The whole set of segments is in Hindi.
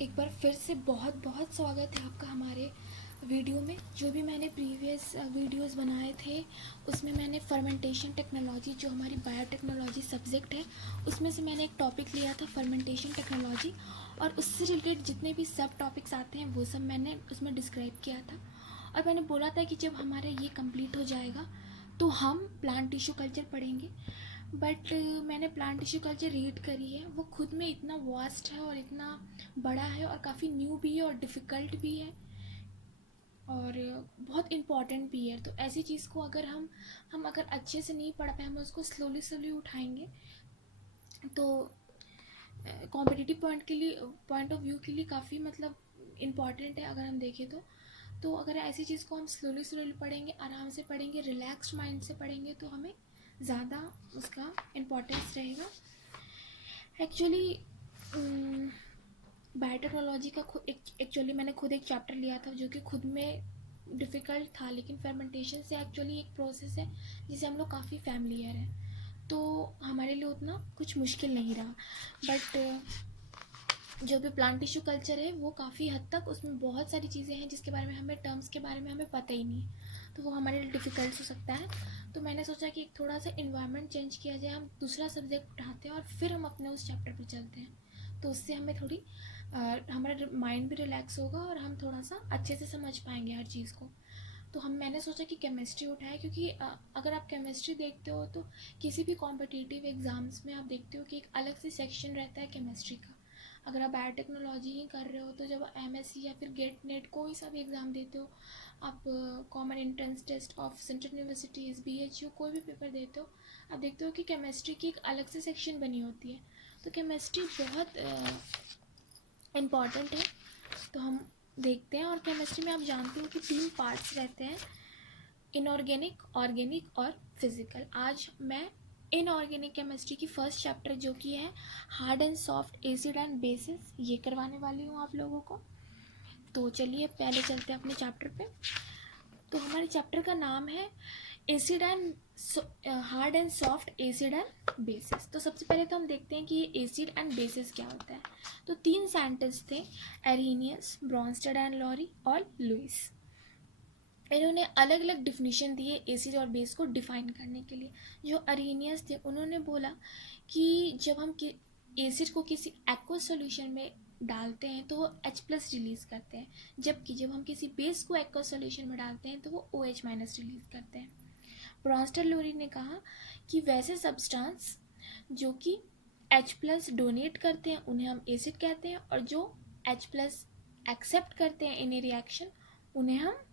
एक बार फिर से बहुत बहुत स्वागत है आपका हमारे वीडियो में। जो भी मैंने प्रीवियस वीडियोस बनाए थे उसमें मैंने फर्मेंटेशन टेक्नोलॉजी, जो हमारी बायोटेक्नोलॉजी सब्जेक्ट है, उसमें से मैंने एक टॉपिक लिया था फर्मेंटेशन टेक्नोलॉजी, और उससे रिलेटेड जितने भी सब टॉपिक्स आते हैं वो सब मैंने उसमें डिस्क्राइब किया था। और मैंने बोला था कि जब हमारा ये कंप्लीट हो जाएगा तो हम प्लांट टिश्यू कल्चर पढ़ेंगे। बट मैंने प्लांट टिश्यू कल्चर रीड करी है, वो खुद में इतना वास्ट है और इतना बड़ा है और काफ़ी न्यू भी है और डिफ़िकल्ट भी है और बहुत इम्पॉर्टेंट भी है। तो ऐसी चीज़ को अगर हम अगर अच्छे से नहीं पढ़ पाए, हम उसको स्लोली स्लोली उठाएंगे तो कॉम्पिटिटिव पॉइंट ऑफ व्यू के लिए काफ़ी मतलब इम्पॉर्टेंट है। अगर हम देखें तो अगर ऐसी चीज़ को हम स्लोली स्लोली पढ़ेंगे, आराम से पढ़ेंगे, रिलैक्स्ड माइंड से पढ़ेंगे तो हमें ज़्यादा उसका इम्पोर्टेंस रहेगा। एक्चुअली बायोटेक्नोलॉजी का एक्चुअली मैंने खुद एक चैप्टर लिया था जो कि खुद में डिफ़िकल्ट था, लेकिन फर्मेंटेशन से एक्चुअली एक प्रोसेस है जिसे हम लोग काफ़ी फैमिलियर हैं, तो हमारे लिए उतना कुछ मुश्किल नहीं रहा। बट जो भी प्लांट टिश्यू कल्चर है वो काफ़ी हद तक उसमें बहुत सारी चीज़ें हैं जिसके बारे में हमें टर्म्स के बारे में हमें पता ही नहीं, तो वो हमारे लिए डिफ़िकल्ट हो सकता है। तो मैंने सोचा कि थोड़ा सा इन्वायरमेंट चेंज किया जाए, हम दूसरा सब्जेक्ट उठाते हैं और फिर हम अपने उस चैप्टर पे चलते हैं, तो उससे हमें थोड़ी हमारा माइंड भी रिलैक्स होगा और हम थोड़ा सा अच्छे से समझ पाएंगे हर चीज़ को। तो मैंने सोचा कि केमिस्ट्री उठाए, क्योंकि अगर आप केमिस्ट्री देखते हो तो किसी भी कॉम्पिटिटिव एग्ज़ाम्स में आप देखते हो कि एक अलग से सेक्शन रहता है केमिस्ट्री का। अगर आप बायोटेक्नोलॉजी ही कर रहे हो तो जब एमएससी या फिर गेट नेट कोई सा भी एग्ज़ाम देते हो, आप common entrance test of central universities BHU कोई भी पेपर देते हो, आप देखते हो कि केमिस्ट्री की एक अलग से सेक्शन बनी होती है। तो केमिस्ट्री बहुत इम्पॉर्टेंट है। तो हम देखते हैं, और केमिस्ट्री में आप जानते हो कि 3 पार्ट्स रहते हैं, इनऑर्गेनिक, ऑर्गेनिक और फिज़िकल। आज मैं इनऑर्गेनिक केमिस्ट्री की फर्स्ट चैप्टर जो कि है hard and soft acid and bases, ये करवाने वाली हूँ आप लोगों को। तो चलिए पहले चलते हैं अपने चैप्टर पे। तो हमारे चैप्टर का नाम है acid and hard and soft acid and bases. तो सबसे पहले तो हम देखते हैं कि ये एसिड एंड बेसिस क्या होता है। तो 3 साइंटिस्ट थे, एरिनियस, ब्रॉन्स्टेड एंड लॉरी और लुइस। इन्होंने अलग अलग डिफिनीशन दिए एसिड और बेस को डिफाइन करने के लिए। जो अरेनियस थे उन्होंने बोला कि जब हम एसिड को किसी एक्वस सॉल्यूशन में डालते हैं तो वो H+ रिलीज़ करते हैं, जबकि जब हम किसी बेस को एक्वस सॉल्यूशन में डालते हैं तो वो OH- रिलीज़ करते हैं। ब्रॉन्स्टेड लोरी ने कहा कि वैसे सब्सटेंस जो कि H+ डोनेट करते हैं उन्हें हम एसिड कहते हैं, और जो H+ एक्सेप्ट करते हैं इन रिएक्शन उन्हें हम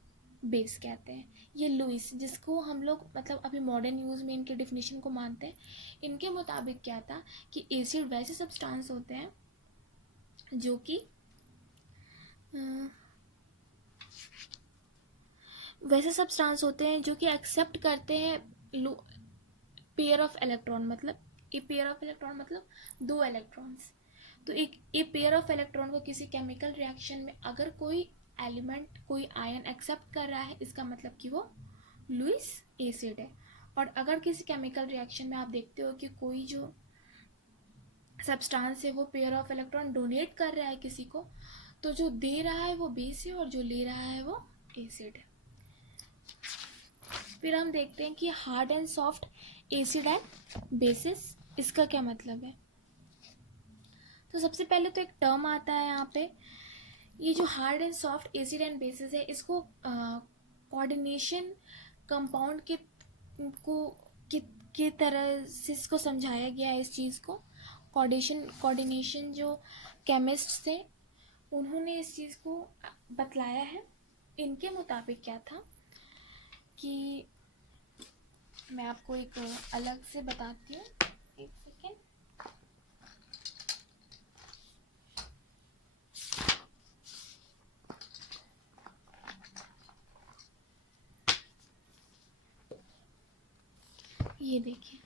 बेस कहते हैं। ये लुइस, जिसको हम लोग मतलब अभी मॉडर्न यूज़ में इनके डिफिनीशन को मानते हैं, इनके मुताबिक क्या था कि एसिड वैसे सब्सटेंस होते हैं जो कि एक्सेप्ट करते हैं पेयर ऑफ इलेक्ट्रॉन, मतलब ए पेयर ऑफ इलेक्ट्रॉन मतलब 2 इलेक्ट्रॉन्स। तो एक ए पेयर ऑफ इलेक्ट्रॉन को किसी केमिकल रिएक्शन में अगर कोई एलिमेंट, कोई आयन एक्सेप्ट कर रहा है, इसका मतलब कि वो लुइस एसिड है। और अगर किसी केमिकल रिएक्शन में आप देखते हो कि कोई जो सब्सटेंस है वो पेयर ऑफ इलेक्ट्रॉन डोनेट कर रहा है किसी को, तो जो दे रहा है वो बेस है और जो ले रहा है वो एसिड है। फिर हम देखते हैं कि hard and soft acid and bases, इसका क्या मतलब है। तो सबसे पहले तो एक टर्म आता है यहाँ पे, ये जो hard and soft acid and bases है, इसको कोऑर्डिनेशन कंपाउंड के तरह से इसको समझाया गया है। इस चीज़ को कोऑर्डिनेशन जो केमिस्ट थे उन्होंने इस चीज़ को बतलाया है। इनके मुताबिक क्या था कि मैं आपको एक अलग से बताती हूँ, एक सेकेंड। ये देखिए,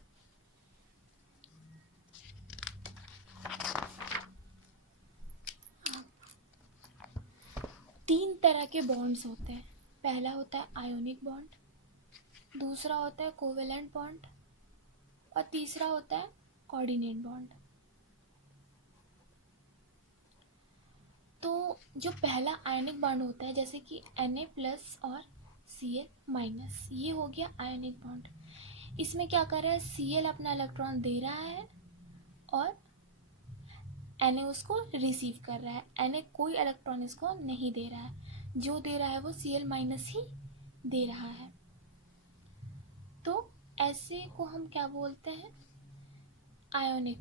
तीन तरह के बॉन्ड्स होते हैं। पहला होता है आयोनिक बॉन्ड, दूसरा होता है कोवेलेंट बॉन्ड और तीसरा होता है कोऑर्डिनेट बॉन्ड। जो पहला आयनिक बॉन्ड होता है, जैसे कि Na+ और Cl-, ये हो गया आयनिक बॉन्ड। इसमें क्या कर रहा है, Cl अपना इलेक्ट्रॉन दे रहा है और Na उसको रिसीव कर रहा है। Na कोई इलेक्ट्रॉन इसको नहीं दे रहा है, जो दे रहा है वो Cl- ही दे रहा है। तो ऐसे को हम क्या बोलते हैं, आयोनिक,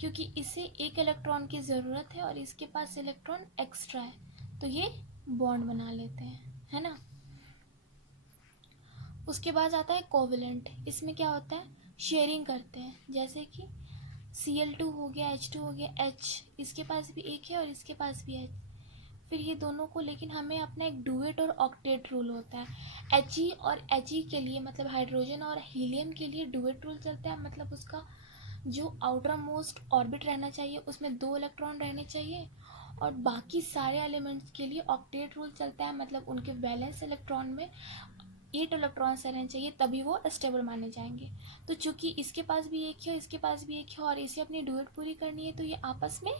क्योंकि इसे एक इलेक्ट्रॉन की ज़रूरत है और इसके पास इलेक्ट्रॉन एक्स्ट्रा है, तो ये बॉन्ड बना लेते हैं, है ना। उसके बाद आता है कोवेलेंट। इसमें क्या होता है, शेयरिंग करते हैं, जैसे कि Cl2 हो गया, H2 हो गया, H इसके पास भी एक है और इसके पास भी है, फिर ये दोनों को, लेकिन हमें अपना एक डुएट और ऑक्टेट रूल होता है। He और He के लिए, मतलब हाइड्रोजन और हीलियम के लिए डुएट रूल चलता है, मतलब उसका जो आउटर मोस्ट ऑर्बिट रहना चाहिए उसमें 2 इलेक्ट्रॉन रहने चाहिए, और बाकी सारे एलिमेंट्स के लिए ऑक्टेट रूल चलता है, मतलब उनके वैलेंस इलेक्ट्रॉन में 8 इलेक्ट्रॉन्स रहने चाहिए, तभी वो स्टेबल माने जाएंगे। तो चूंकि इसके पास भी एक है, इसके पास भी एक है, और इसे अपनी डुएट पूरी करनी है, तो ये आपस में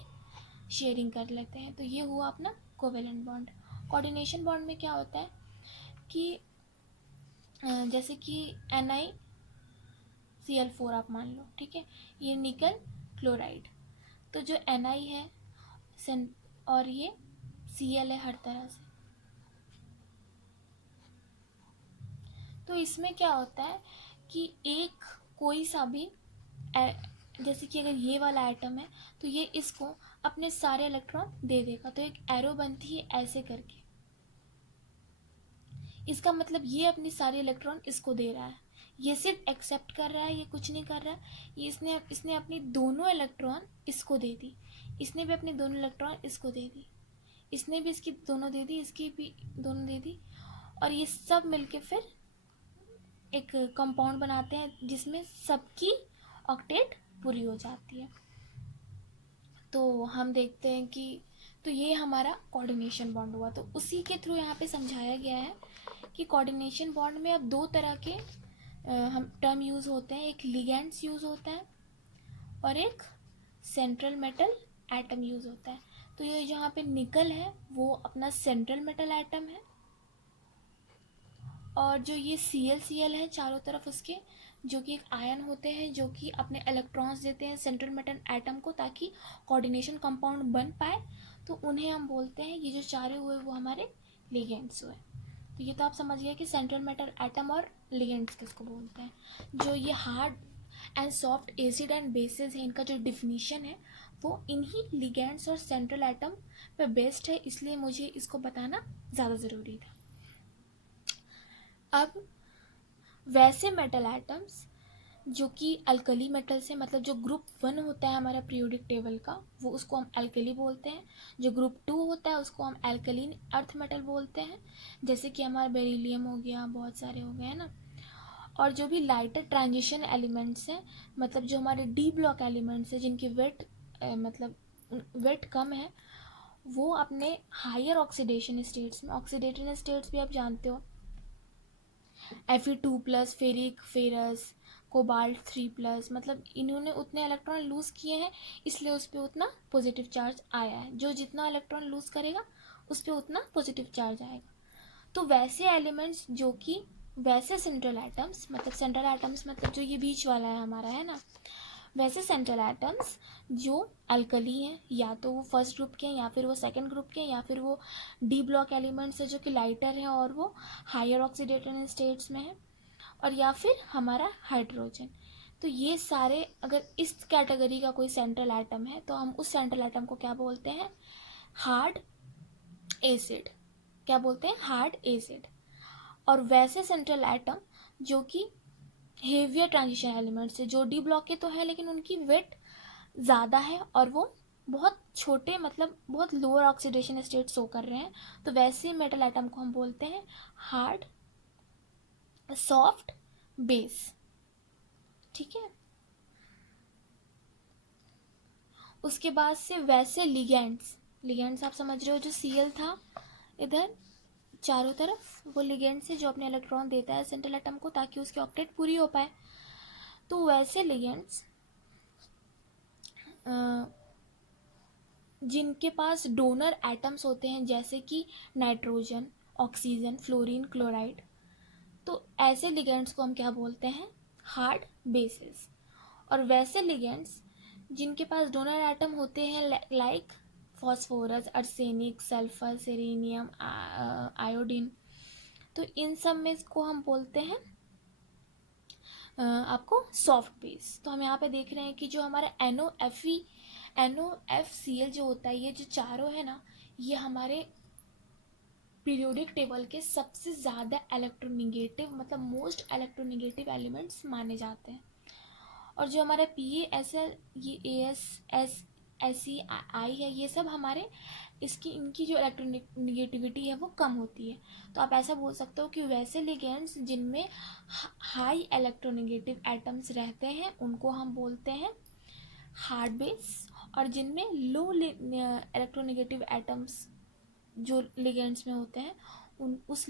शेयरिंग कर लेते हैं। तो ये हुआ अपना कोवेलेंट बॉन्ड। कोऑर्डिनेशन बॉन्ड में क्या होता है कि जैसे कि NiCl4 आप मान लो, ठीक है, ये निकल क्लोराइड, तो जो Ni है और ये Cl है हर तरह से, तो इसमें क्या होता है कि एक कोई सा भी जैसे कि अगर ये वाला एटम है तो ये इसको अपने सारे इलेक्ट्रॉन दे देगा, तो एक एरो बनती है ऐसे करके, इसका मतलब ये अपनी सारे इलेक्ट्रॉन इसको दे रहा है, ये सिर्फ एक्सेप्ट कर रहा है, ये कुछ नहीं कर रहा है, ये इसने अपनी दोनों इलेक्ट्रॉन इसको दे दी, इसने भी अपनी दोनों इलेक्ट्रॉन इसको दे दी, इसने भी इसकी दोनों दे दी, इसकी भी दोनों दे दी, और ये सब मिलके फिर एक कंपाउंड बनाते हैं जिसमें सबकी ऑक्टेट पूरी हो जाती है। तो हम देखते हैं कि तो ये हमारा कोऑर्डिनेशन बॉन्ड हुआ। तो उसी के थ्रू यहाँ पे समझाया गया है कि कोऑर्डिनेशन बॉन्ड में अब 2 तरह के हम टर्म यूज़ होते हैं, एक लिगेंड्स यूज़ होता है और एक सेंट्रल मेटल एटम यूज़ होता है। तो ये जहाँ पे निकल है वो अपना सेंट्रल मेटल एटम है, और जो ये Cl है चारों तरफ उसके, जो कि एक आयन होते हैं जो कि अपने इलेक्ट्रॉन्स देते हैं सेंट्रल मेटल एटम को ताकि कोऑर्डिनेशन कंपाउंड बन पाए, तो उन्हें हम बोलते हैं, ये जो चारे हुए वो हमारे लिगेंड्स हुए। तो ये तो आप समझ गए कि सेंट्रल मेटल एटम और लिगेंड्स किसको बोलते हैं। जो ये hard and soft acid and bases है, इनका जो डिफिनीशन है वो इन्हीं लिगेंड्स और सेंट्रल एटम पे बेस्ड है, इसलिए मुझे इसको बताना ज़्यादा ज़रूरी था। अब वैसे मेटल एटम्स जो कि अल्कली मेटल से, मतलब जो ग्रुप 1 होता है हमारा पीरियोडिक टेबल का, वो उसको हम अल्कली बोलते हैं। जो ग्रुप 2 होता है उसको हम अल्कलीन अर्थ मेटल बोलते हैं, जैसे कि हमारा बेरिलियम हो गया, बहुत सारे हो गए हैं ना। और जो भी लाइटर ट्रांजिशन एलिमेंट्स हैं, मतलब जो हमारे डी ब्लॉक एलिमेंट्स हैं जिनकी वेट मतलब वेट कम है, वो अपने हायर ऑक्सीडेशन स्टेट्स में, ऑक्सीडेटिव स्टेट्स भी आप जानते हो, Fe2+, फेरिक, फेरस, कोबाल्ट 3+, मतलब इन्होंने उतने इलेक्ट्रॉन लूज़ किए हैं, इसलिए उस पर उतना पॉजिटिव चार्ज आया है। जो जितना इलेक्ट्रॉन लूज़ करेगा उस पर उतना पॉजिटिव चार्ज आएगा। तो वैसे एलिमेंट्स जो कि वैसे सेंट्रल एटम्स, मतलब सेंट्रल एटम्स मतलब जो ये बीच वाला है हमारा, है ना, वैसे सेंट्रल एटम्स जो अल्कली हैं, या तो वो फर्स्ट ग्रुप के हैं या फिर वो सेकंड ग्रुप के हैं, या फिर वो डी ब्लॉक एलिमेंट्स है जो कि लाइटर है और वो हायर ऑक्सीडेटिव स्टेट्स में है, और या फिर हमारा हाइड्रोजन। तो ये सारे अगर इस कैटेगरी का कोई सेंट्रल एटम है तो हम उस सेंट्रल एटम को क्या बोलते हैं, हार्ड एसिड। क्या बोलते हैं, हार्ड एसिड। और वैसे सेंट्रल एटम जो कि हेवियर ट्रांजिशन एलिमेंट्स है, जो डी ब्लॉक के तो है लेकिन उनकी वेट ज़्यादा है और वो बहुत छोटे, मतलब बहुत लोअर ऑक्सीडेशन स्टेट शो कर रहे हैं, तो वैसे मेटल एटम को हम बोलते हैं हार्ड सॉफ्ट बेस। ठीक है। उसके बाद से वैसे लिगेंड्स आप समझ रहे हो, जो Cl था इधर चारों तरफ, वो लिगेंड से जो अपने इलेक्ट्रॉन देता है सेंट्रल एटम को ताकि उसकी ऑक्टेट पूरी हो पाए। तो वैसे लिगेंड्स जिनके पास डोनर एटम्स होते हैं, जैसे कि नाइट्रोजन, ऑक्सीजन, फ्लोरीन, क्लोराइड, तो ऐसे लिगेंड्स को हम क्या बोलते हैं? Hard basis. और वैसे लिगेंड्स जिनके पास डोनर एटम होते हैं like phosphorus, arsenic, sulphur, selenium, iodine, तो इन सब में इसको हम बोलते हैं आपको सॉफ्ट बेस। तो हम यहाँ पे देख रहे हैं कि जो हमारा NOFCl जो होता है, ये जो चारों है ना, ये हमारे पीरियोडिक टेबल के सबसे ज़्यादा इलेक्ट्रोनिगेटिव, मतलब मोस्ट इलेक्ट्रोनिगेटिव एलिमेंट्स माने जाते हैं। और जो हमारा PaSl, ये AsSEI है, ये सब हमारे इनकी जो इलेक्ट्रोनिगेटिविटी है वो कम होती है। तो आप ऐसा बोल सकते हो कि वैसे लिगेंड्स जिनमें हाई इलेक्ट्रोनिगेटिव एटम्स रहते हैं उनको हम बोलते हैं हार्ड बेस, और जिनमें लो इलेक्ट्रोनिगेटिव एटम्स जो लिगेंड्स में होते हैं उस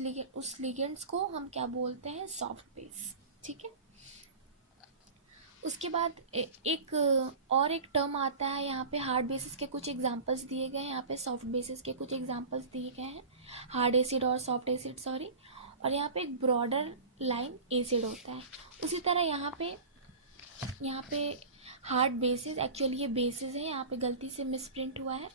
लिगेंड्स को हम क्या बोलते हैं? Soft base. ठीक है। उसके बाद एक टर्म आता है यहाँ पे, हार्ड बेसिस के कुछ एग्जांपल्स दिए गए हैं, यहाँ पे सॉफ्ट बेसिस के कुछ एग्जांपल्स दिए गए हैं, हार्ड एसिड और सॉफ्ट एसिड, सॉरी। और यहाँ पे एक ब्रॉडर लाइन एसिड होता है। उसी तरह यहाँ पे हार्ड बेसिस, एक्चुअली ये बेसिस है, यहाँ पे गलती से मिसप्रिंट हुआ है।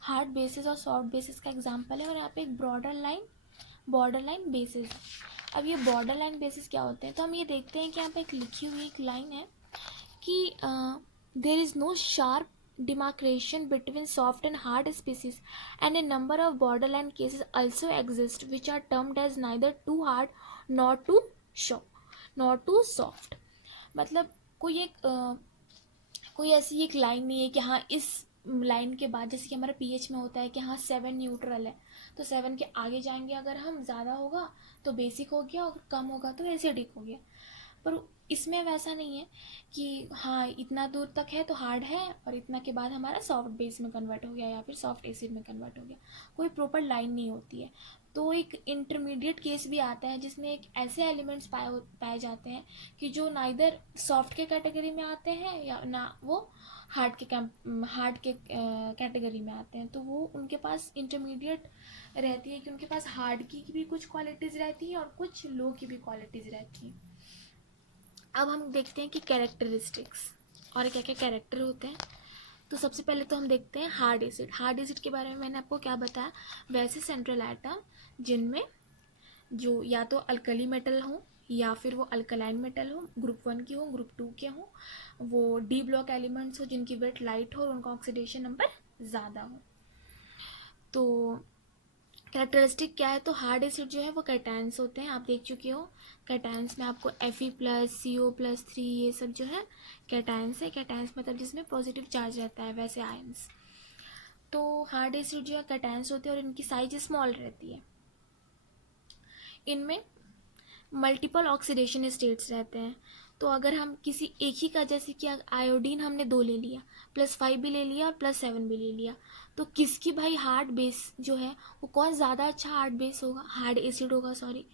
हार्ड बेसिस और सॉफ्ट बेसिस का एग्जाम्पल है। और यहाँ पे एक बॉर्डर लाइन बेसिस है। अब ये बॉर्डर लाइन बेसिस क्या होते हैं? तो हम ये देखते हैं कि यहाँ पे एक लिखी हुई एक लाइन है कि there is no sharp demarcation between soft and hard species, and a number of borderline cases also exist which are termed as neither too hard nor too soft। मतलब कोई ऐसी एक लाइन नहीं है कि हाँ इस लाइन के बाद, जैसे कि हमारा पीएच में होता है कि हाँ 7 न्यूट्रल है, तो 7 के आगे जाएंगे अगर हम, ज़्यादा होगा तो बेसिक हो गया और कम होगा तो एसिडिक हो गया। पर इसमें वैसा नहीं है कि हाँ इतना दूर तक है तो हार्ड है और इतना के बाद हमारा सॉफ्ट बेस में कन्वर्ट हो गया या फिर सॉफ्ट एसिड में कन्वर्ट हो गया, कोई प्रॉपर लाइन नहीं होती है। तो एक इंटरमीडिएट केस भी आता है जिसमें एक ऐसे एलिमेंट्स पाए जाते हैं कि जो नाइदर सॉफ्ट के कैटेगरी में आते हैं या ना वो हार्ड के कैटेगरी में आते हैं। तो वो उनके पास इंटरमीडिएट रहती है कि उनके पास हार्ड की भी कुछ क्वालिटीज़ रहती हैं और कुछ लो की भी क्वालिटीज़ रहती हैं। अब हम देखते हैं कि कैरेक्टरिस्टिक्स और क्या क्या कैरेक्टर होते हैं। तो सबसे पहले तो हम देखते हैं हार्ड एसिड। हार्ड एसिड के बारे में मैंने आपको क्या बताया? वैसे सेंट्रल एटम जिनमें जो या तो अल्कली मेटल हो या फिर वो अल्कलाइन मेटल हो, ग्रुप 1 की हो, ग्रुप 2 के हो, वो डी ब्लॉक एलिमेंट्स हो जिनकी वेट लाइट हो और उनका ऑक्सीडेशन नंबर ज़्यादा हो। तो कैरेक्टरिस्टिक क्या है? तो हार्ड एसिड जो है वो कैटायंस होते हैं, आप देख चुके हो। कैटायंस में आपको Fe+, CO+3 ये सब जो है कैटायंस है। कैटायंस मतलब जिसमें पॉजिटिव चार्ज रहता है, वैसे आयंस। तो हार्ड एसिड जो है कैटायंस होते हैं और इनकी साइज स्मॉल रहती है। इनमें मल्टीपल ऑक्सीडेशन स्टेट्स रहते हैं। तो अगर हम किसी एक ही का, जैसे कि आयोडीन हमने 2 ले लिया, +5 भी ले लिया और +7 भी ले लिया, तो किसकी भाई हार्ड बेस जो है वो कौन ज़्यादा अच्छा हार्ड बेस होगा, हार्ड एसिड होगा, सॉरी।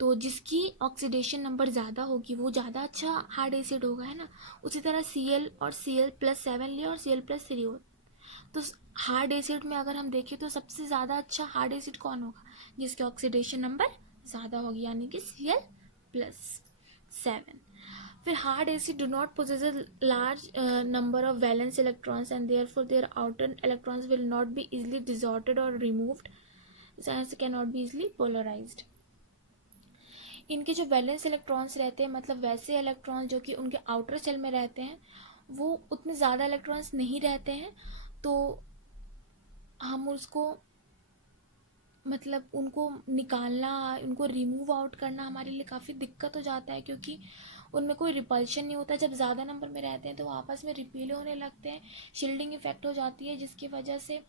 तो जिसकी ऑक्सीडेशन नंबर ज़्यादा होगी वो ज़्यादा अच्छा हार्ड एसिड होगा, है ना। उसी तरह Cl और Cl+7 लिया और Cl+3 हो, तो हार्ड एसिड में अगर हम देखें तो सबसे ज़्यादा अच्छा हार्ड एसिड कौन होगा? जिसके ऑक्सीडेशन नंबर ज़्यादा होगी, यानी कि Cl+7। फिर hard acid do not possess a large number of valence electrons and therefore their outer electrons will not be easily distorted और removed, can not be easily polarised. इनके जो वैलेंस इलेक्ट्रॉन्स रहते हैं, मतलब वैसे इलेक्ट्रॉन्स जो कि उनके आउटर सेल में रहते हैं, वो उतने ज़्यादा इलेक्ट्रॉन्स नहीं रहते हैं। तो हम उसको, मतलब उनको निकालना, उनको रिमूव आउट करना हमारे लिए काफ़ी दिक्कत हो जाता है, क्योंकि उनमें कोई रिपल्शन नहीं होता। जब ज़्यादा नंबर में रहते हैं तो वो आपस में रिपील होने लगते हैं, शील्डिंग इफेक्ट हो जाती है, जिसकी वजह से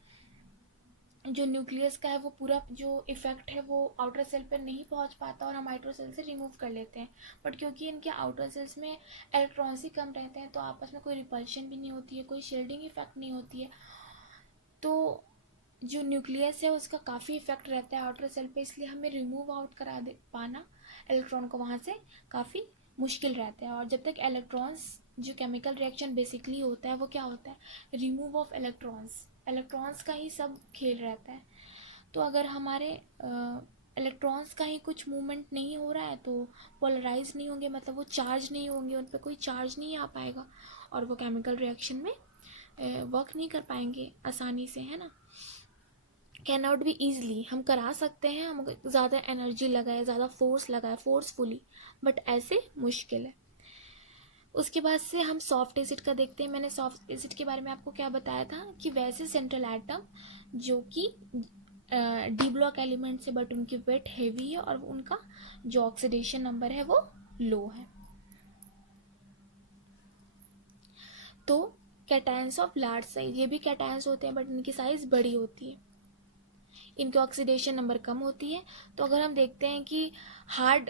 जो न्यूक्लियस का है वो पूरा जो इफेक्ट है वो आउटर सेल पर नहीं पहुंच पाता और हम आउटर सेल से रिमूव कर लेते हैं। बट क्योंकि इनके आउटर सेल्स में इलेक्ट्रॉन्स ही कम रहते हैं तो आपस में कोई रिपल्शन भी नहीं होती है, कोई शील्डिंग इफेक्ट नहीं होती है। तो जो न्यूक्लियस है उसका काफ़ी इफेक्ट रहता है आउटर सेल पे, इसलिए हमें रिमूव आउट पाना इलेक्ट्रॉन को वहाँ से काफ़ी मुश्किल रहता है। और जब तक इलेक्ट्रॉन्स जो केमिकल रिएक्शन बेसिकली होता है वो क्या होता है, रिमूव ऑफ इलेक्ट्रॉन्स, इलेक्ट्रॉन्स का ही सब खेल रहता है। तो अगर हमारे इलेक्ट्रॉन्स का ही कुछ मूवमेंट नहीं हो रहा है तो पोलराइज नहीं होंगे, मतलब वो चार्ज नहीं होंगे, उन पर कोई चार्ज नहीं आ पाएगा और वो केमिकल रिएक्शन में वर्क नहीं कर पाएंगे आसानी से, है ना। कैन नॉट बी ईजली, हम करा सकते हैं, हम ज़्यादा एनर्जी लगाए, ज़्यादा फोर्स लगाए फोर्सफुली, बट ऐसे मुश्किल है। उसके बाद से हम सॉफ्ट एसिड का देखते हैं। मैंने सॉफ्ट एसिड के बारे में आपको क्या बताया था कि वैसे सेंट्रल एटम जो कि डी ब्लॉक एलिमेंट से, बट उनकी वेट हैवी है और उनका जो ऑक्सीडेशन नंबर है वो लो है। तो कैटायंस ऑफ लार्ज साइज, ये भी कैटायंस होते हैं बट इनकी साइज बड़ी होती है, इनके ऑक्सीडेशन नंबर कम होती है। तो अगर हम देखते हैं कि हार्ड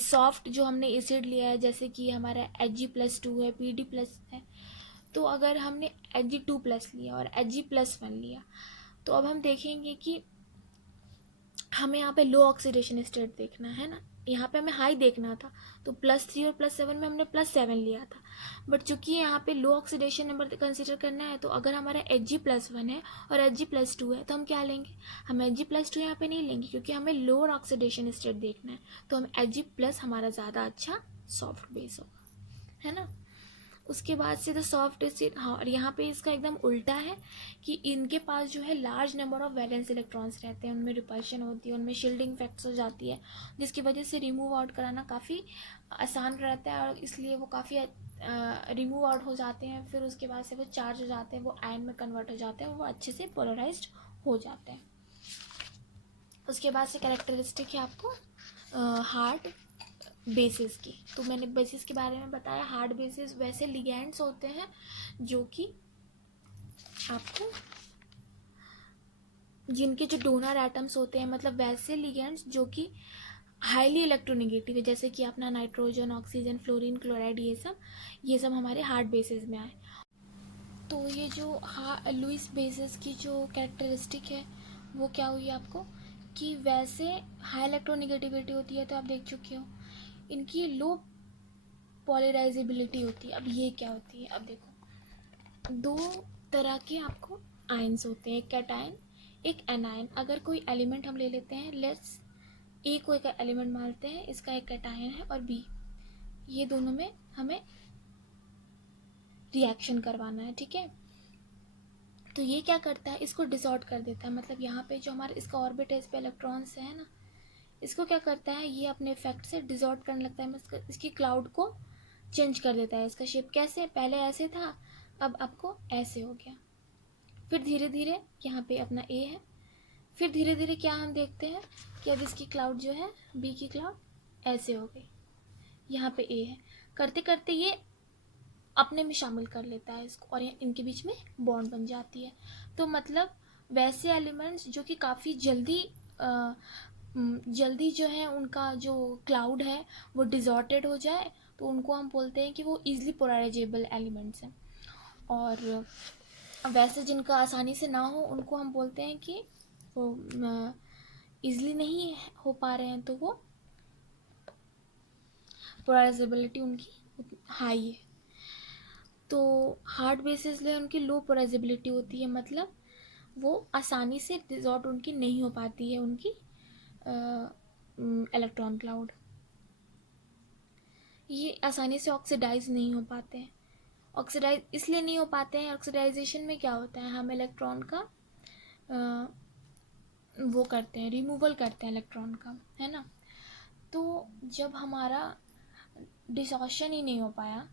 सॉफ्ट जो हमने एसिड लिया है, जैसे कि हमारा Hg+2 है, Pd+ है, तो अगर हमने Hg2+ लिया और Hg+1 लिया, तो अब हम देखेंगे कि हमें यहाँ पे लो ऑक्सीडेशन स्टेट देखना है ना, यहाँ पे हमें हाई देखना था, तो +3 और +7 में हमने +7 लिया था, बट चूंकि यहाँ पे लो ऑक्सीडेशन नंबर कंसीडर करना है, तो अगर हमारा Hg+1 है और Hg+2 है तो हम क्या लेंगे, हम Hg+2 यहाँ पे नहीं लेंगे क्योंकि हमें लोअर ऑक्सीडेशन स्टेट देखना है, तो हम Hg+ हमारा ज़्यादा अच्छा सॉफ्ट बेस होगा, है ना। उसके बाद से तो सॉफ्ट एसिड, हाँ, और यहाँ पे इसका एकदम उल्टा है कि इनके पास जो है large number of valence electrons रहते हैं, उनमें रिपल्शन होती है, उनमें शील्डिंग इफेक्ट्स हो जाती है, जिसकी वजह से रिमूव आउट कराना काफ़ी आसान रहता है और इसलिए वो काफ़ी रिमूव आउट हो जाते हैं। फिर उसके बाद से वो चार्ज हो जाते हैं, वो आयन में कन्वर्ट हो जाते हैं, वो अच्छे से पोलराइज्ड हो जाते हैं। उसके बाद से कैरेक्टरिस्टिक है आपको हार्ड बेसिस की। तो मैंने बेसिस के बारे में बताया, हार्ड बेसिस वैसे लिगेंड्स होते हैं जो कि आपको, जिनके जो डोनर एटम्स होते हैं, मतलब वैसे लिगेंड्स जो कि हाईली इलेक्ट्रोनेगेटिव है, जैसे कि अपना नाइट्रोजन, ऑक्सीजन, फ्लोरीन, क्लोराइड, ये सब हमारे हार्ड बेसिस में आए। तो ये जो लुईस बेसिस की जो कैरेक्टरिस्टिक है वो क्या हुई आपको, कि वैसे हाई इलेक्ट्रोनेगेटिविटी होती है, तो आप देख चुके हो, इनकी लो पोलराइजेबिलिटी होती है। अब ये क्या होती है, अब देखो, दो तरह के आपको आयंस होते हैं, एक कैटायन एक एनायन। अगर कोई एलिमेंट हम ले लेते हैं, लेट्स ए को एक एलिमेंट मानते हैं, इसका एक कैटायन है और बी, ये दोनों में हमें रिएक्शन करवाना है, ठीक है। तो ये क्या करता है, इसको डिसऑर्ड कर देता है, मतलब यहाँ पे जो हमारा इसका ऑर्बिट है, इस पे इलेक्ट्रॉन्स है ना, इसको क्या करता है, ये अपने इफेक्ट से डिसऑर्ड करने लगता है, इसकी क्लाउड को चेंज कर देता है। इसका शेप कैसे, पहले ऐसे था, अब आपको ऐसे हो गया। फिर धीरे धीरे यहाँ पे अपना ए है, फिर धीरे धीरे क्या हम देखते हैं कि अब इसकी क्लाउड जो है, बी की क्लाउड ऐसे हो गई, यहाँ पे ए है, करते करते ये अपने में शामिल कर लेता है इसको और इनके बीच में बॉन्ड बन जाती है। तो मतलब वैसे एलिमेंट्स जो कि काफ़ी जल्दी जो है उनका जो क्लाउड है वो डिजॉर्टेड हो जाए, तो उनको हम बोलते हैं कि वो ईजिली पोलराइजेबल एलिमेंट्स हैं। और वैसे जिनका आसानी से ना हो उनको हम बोलते हैं कि वो ईजिली नहीं हो पा रहे हैं, तो वो पोलराइजेबिलिटी उनकी हाई है। तो हार्ड बेसिस लिए उनकी लो पोलराइजेबिलिटी होती है, मतलब वो आसानी से डिसॉर्ट उनकी नहीं हो पाती है, उनकी इलेक्ट्रॉन क्लाउड, ये आसानी से ऑक्सीडाइज नहीं हो पाते हैं। ऑक्सीडाइज इसलिए नहीं हो पाते हैं, ऑक्सीडाइजेशन में क्या होता है, हम इलेक्ट्रॉन का वो करते हैं, रिमूवल करते हैं इलेक्ट्रॉन का, है ना। तो जब हमारा डिसॉर्शन ही नहीं हो पाया,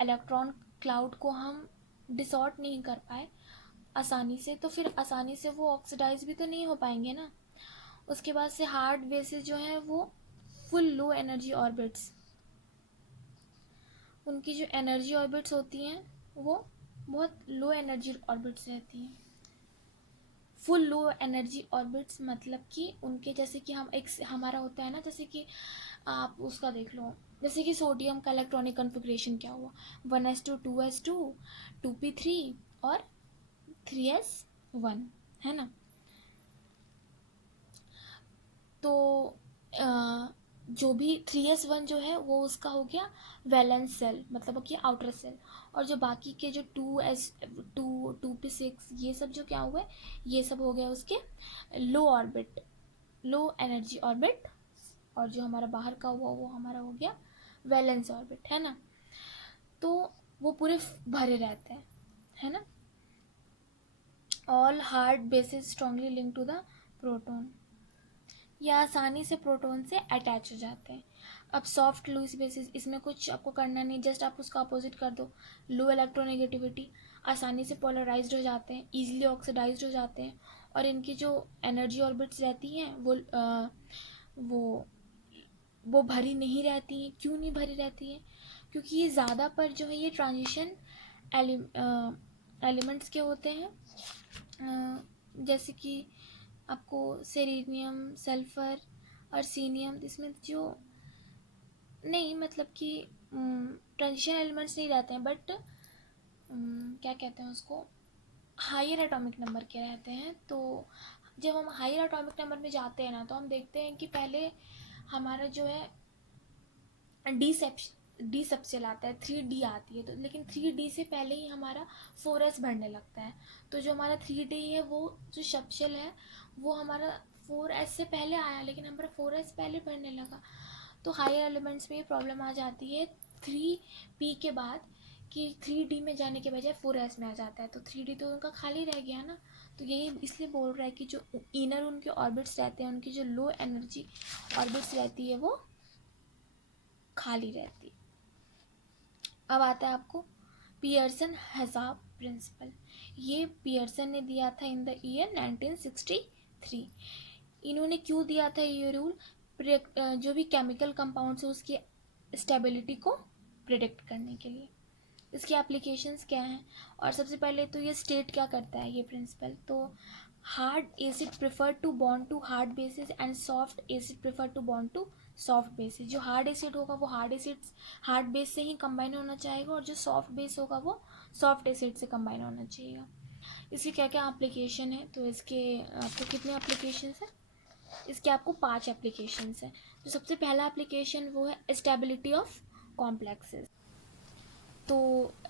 इलेक्ट्रॉन क्लाउड को हम डिसॉर्ट नहीं कर पाए आसानी से, तो फिर आसानी से वो ऑक्सीडाइज भी तो नहीं हो पाएंगे ना। उसके बाद से हार्ड बेसिस जो है वो फुल लो एनर्जी ऑर्बिट्स, उनकी जो एनर्जी ऑर्बिट्स होती हैं वो बहुत लो एनर्जी ऑर्बिट्स रहती हैं। फुल लो एनर्जी ऑर्बिट्स मतलब कि उनके, जैसे कि हम एक हमारा होता है ना, जैसे कि आप उसका देख लो, जैसे कि सोडियम का इलेक्ट्रॉनिक कन्फिग्रेशन क्या हुआ, 1s2 2s2 2p3 और 3s1, है ना। तो जो भी 3s1 जो है वो उसका हो गया वैलेंस सेल, मतलब कि आउटर सेल, और जो बाकी के जो 2p6 ये सब जो क्या हुआ है, ये सब हो गया उसके लो ऑर्बिट, लो एनर्जी ऑर्बिट, और जो हमारा बाहर का हुआ वो हमारा हो गया वैलेंस ऑर्बिट, है ना। तो वो पूरे भरे रहते हैं, है ना। All hard bases strongly link to the proton, ये आसानी से प्रोटॉन से अटैच हो जाते हैं। अब सॉफ्ट लूज बेसिस, इसमें कुछ आपको करना नहीं, जस्ट आप उसका अपोजिट कर दो, लो इलेक्ट्रोनेगेटिविटी, आसानी से पोलराइज्ड हो जाते हैं, इजीली ऑक्सीडाइज्ड हो जाते हैं, और इनकी जो एनर्जी ऑर्बिट्स रहती हैं वो वो भरी नहीं रहती हैं। क्यों नहीं भरी रहती हैं? क्योंकि ये ज़्यादा पर जो है ये ट्रांजिशन एलिमेंट्स के होते हैं, जैसे कि आपको सेलेनियम, सल्फर, अर्सीनियम, इसमें जो नहीं मतलब कि ट्रांजिशन एलिमेंट्स नहीं रहते हैं, बट क्या कहते हैं उसको, हायर एटॉमिक नंबर के रहते हैं। तो जब हम हायर एटॉमिक नंबर में जाते हैं ना, तो हम देखते हैं कि पहले हमारा जो है डी सबसे आता है, 3D आती है, तो लेकिन 3D से पहले ही हमारा 4s बढ़ने लगता है। तो जो हमारा 3D है वो जो सबशेल है वो हमारा 4s से पहले आया, लेकिन हमारा 4s पहले बढ़ने लगा। तो हायर एलिमेंट्स में ये प्रॉब्लम आ जाती है 3p के बाद, कि 3D में जाने के बजाय 4s में आ जाता है, तो 3D तो उनका खाली रह गया ना। तो यही इसलिए बोल रहा है कि जो इनर उनके ऑर्बिट्स रहते हैं, उनकी जो लो एनर्जी ऑर्बिट्स रहती है वो खाली रहती है। अब आता है आपको पियर्सन हजाब प्रिंसिपल। ये पियर्सन ने दिया था इन द ईयर 1963। इन्होंने क्यों दिया था ये रूल? जो भी केमिकल कंपाउंड्स है उसकी स्टेबिलिटी को प्रिडिक्ट करने के लिए। इसकी एप्लीकेशंस क्या हैं? और सबसे पहले तो ये स्टेट क्या करता है ये प्रिंसिपल, तो hard acid prefer to bond to hard bases and soft acid prefer to bond to soft bases. जो हार्ड एसिड होगा वो हार्ड बेस से ही कंबाइन होना चाहेगा, और जो सॉफ्ट बेस होगा वो सॉफ्ट एसिड से कंबाइन होना चाहिए। इसकी क्या क्या एप्लीकेशन है? तो इसके आपको कितने एप्लीकेशन है? इसके आपको 5 एप्लीकेशन है। तो सबसे पहला एप्लीकेशन वो है स्टेबिलिटी ऑफ कॉम्प्लेक्सेस। तो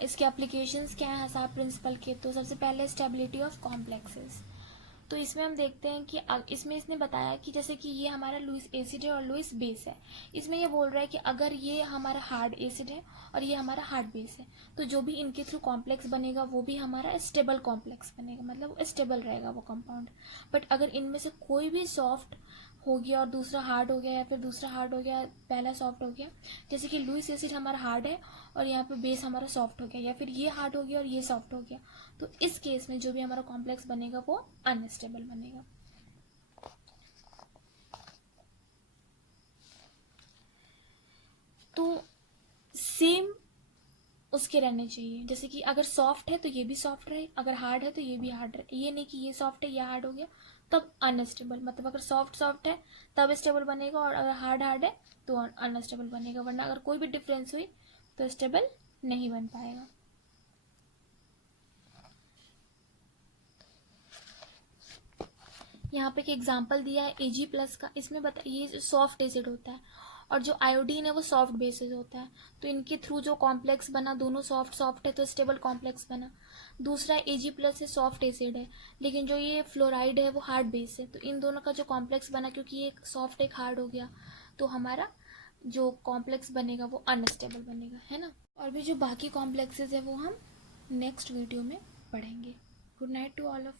इसके एप्लीकेशंस क्या हैं हसाब प्रिंसिपल के? तो सबसे पहले स्टेबिलिटी ऑफ कॉम्प्लेक्सेस। तो इसमें हम देखते हैं कि इसमें इसने बताया कि जैसे कि ये हमारा लुईस एसिड है और लुईस बेस है। इसमें ये बोल रहा है कि अगर ये हमारा हार्ड एसिड है और ये हमारा हार्ड बेस है, तो जो भी इनके थ्रू कॉम्प्लेक्स बनेगा वो भी हमारा स्टेबल कॉम्प्लेक्स बनेगा, मतलब स्टेबल रहेगा वो कंपाउंड। बट अगर इनमें से कोई भी सॉफ्ट हो गया और दूसरा हार्ड हो गया, या फिर दूसरा हार्ड हो गया पहला सॉफ्ट हो गया, जैसे कि लुईस एसिड हमारा हार्ड है और यहाँ पे बेस हमारा सॉफ्ट हो गया, या फिर ये हार्ड हो गया और ये सॉफ्ट हो गया, तो इस केस में जो भी हमारा कॉम्प्लेक्स बनेगा वो अनस्टेबल बनेगा। तो सेम उसके रहने चाहिए, जैसे कि अगर सॉफ्ट है तो ये भी सॉफ्ट रहे, अगर हार्ड है तो ये भी हार्ड रहे। ये नहीं कि ये सॉफ्ट है ये हार्ड हो गया तब अनस्टेबल, मतलब अगर सॉफ्ट सॉफ्ट है तब स्टेबल बनेगा, और अगर हार्ड हार्ड है तो अनस्टेबल बनेगा, वरना अगर कोई भी डिफरेंस हुई तो स्टेबल नहीं बन पाएगा। यहाँ पे एक एग्जांपल दिया है Ag+ का। इसमें ये जो सॉफ्ट एसिड होता है और जो आयोडीन है वो सॉफ्ट बेसिस होता है, तो इनके थ्रू जो कॉम्प्लेक्स बना दोनों सॉफ्ट सॉफ्ट है तो स्टेबल कॉम्प्लेक्स बना। दूसरा Ag+ है, सॉफ्ट एसिड है, लेकिन जो ये फ्लोराइड है वो हार्ड बेस है, तो इन दोनों का जो कॉम्प्लेक्स बना, क्योंकि एक सॉफ्ट एक हार्ड हो गया, तो हमारा जो कॉम्प्लेक्स बनेगा वो अनस्टेबल बनेगा, है ना। और भी जो बाकी कॉम्प्लेक्सेस है वो हम नेक्स्ट वीडियो में पढ़ेंगे। Good night to all of